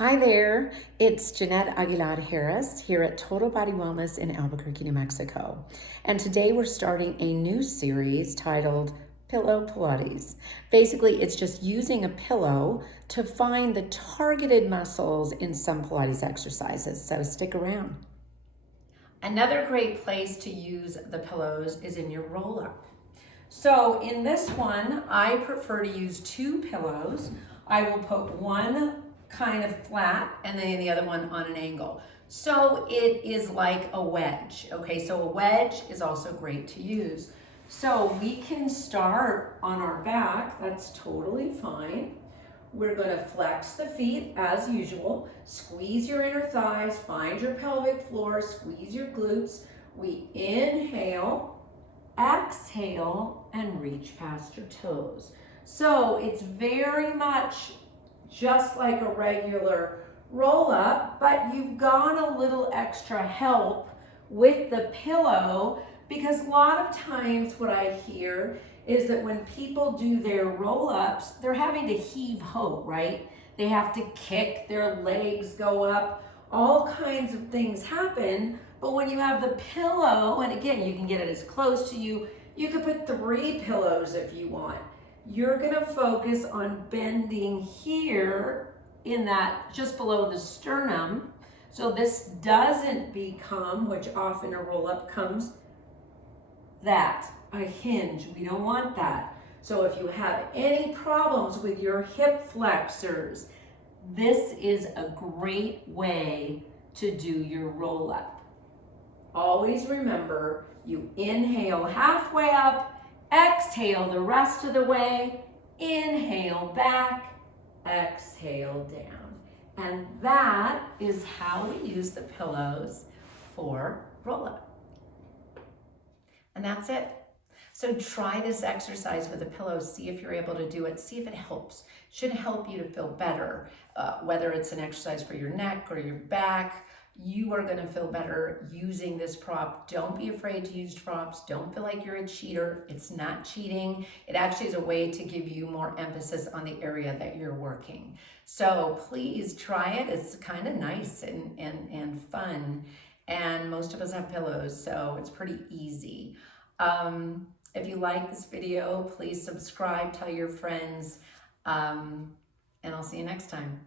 Hi there, it's Jeanette Aguilar Harris here at Total Body Wellness in Albuquerque, New Mexico. And today we're starting a new series titled Pillow Pilates. Basically, it's just using a pillow to find the targeted muscles in some Pilates exercises, so stick around. Another great place to use the pillows is in your roll-up. So in this one, I prefer to use two pillows. I will put one kind of flat and then the other one on an angle. So it is like a wedge, okay? So a wedge is also great to use. So we can start on our back, that's totally fine. We're gonna flex the feet as usual, squeeze your inner thighs, find your pelvic floor, squeeze your glutes. We inhale, exhale, and reach past your toes. So it's very much just like a regular roll up, but you've got a little extra help with the pillow, because a lot of times what I hear is that when people do their roll ups, they're having to heave ho, right? They have to kick, their legs go up, all kinds of things happen. But when you have the pillow, and again, you can get it as close to you, you could put 3 pillows if you want. You're gonna focus on bending here in that, just below the sternum. So this doesn't become, which often a roll up comes, that, a hinge. We don't want that. So if you have any problems with your hip flexors, this is a great way to do your roll up. Always remember, you inhale halfway up, exhale the rest of the way, inhale back, exhale down. And that is how we use the pillows for roll up. And that's it. So try this exercise with a pillow, see if you're able to do it, see if it helps. Should help you to feel better, whether it's an exercise for your neck or your back. You are gonna feel better using this prop. Don't be afraid to use props. Don't feel like you're a cheater. It's not cheating. It actually is a way to give you more emphasis on the area that you're working. So please try it. It's kind of nice and fun. And most of us have pillows, so it's pretty easy. If you like this video, please subscribe, tell your friends, and I'll see you next time.